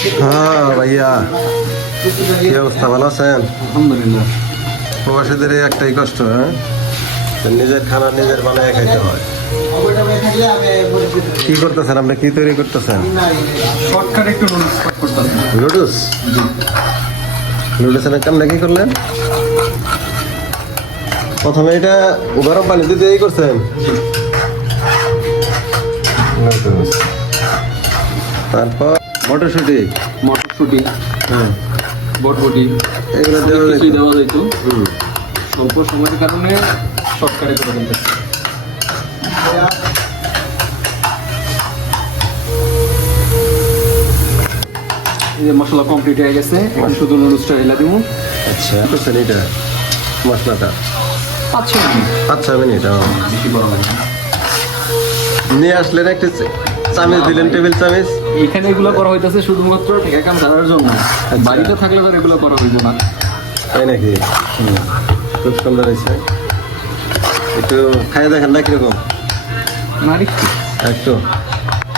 হ্যাঁ ভাইয়া। কি অবস্থা? ভালো আছেন? আলহামদুলিল্লাহ। প্রবাসীদের এই একটাই কষ্ট হ্যাঁ? নিজের খানা নিজের বানায় খাইতে হয়। কি করতেছেন আপনি? কি তৈরি করতেছেন? শর্টকাট একটু নুডলস কাট করতে হবে লুডুস লুডুসের কামটা কি করলেন? প্রথমে এটা গরম পানি দিতে এই করছেন? তারপর? মটরশুটি। মটরশুটি। হ্যাঁ। বটবটি। এগুলো দেওয়া কিছুই। দেওয়া যেত হুম। স্বল্প সময়ের কারণে শর্টকাটে করে ফেলতেছে এই যে মশলা কমপ্লিট হয়ে গেছে এখন শুধু নুডলসটা ঢেলা দিব। আচ্ছা করছেন এটা মশলাটা? পাঁচ ছয় মিনিট। পাঁচ ছয় মিনিট বেশি না। নিয়ে আসলেন একটা চামিচ দিলেন টেবিল চামিচ? এখানে এগুলো করা হইতেছে শুধুমাত্র ঠেকা কাম ধরার জন্য। বাড়িতে থাকলে তো এগুলো করা হইতো না। তাই নাকি? খুব সুন্দর হয়েছে। একটু খাই দেখেন না কীরকম? না একটু। একটু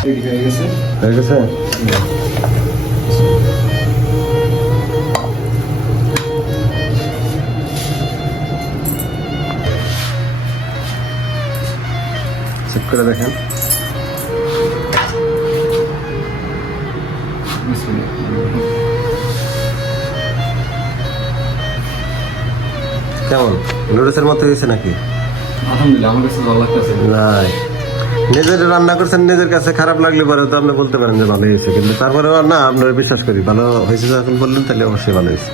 হয়ে গেছে। হয়ে গেছে? চেক করে দেখেন। কেমন? নুডলসের মতো হয়েছে নাকি? আলহামদুলিল্লাহ আমার কাছে ভালো লাগতেছে। নাই। নিজের রান্না করছেন নিজের কাছে খারাপ লাগলে পরে তো আপনি বলতে পারেন যে ভালো হয়েছে কিন্তু তারপরে না আপনার বিশ্বাস করি ভালো হয়েছে যখন বললেন তাহলে অবশ্যই ভালো হয়েছে।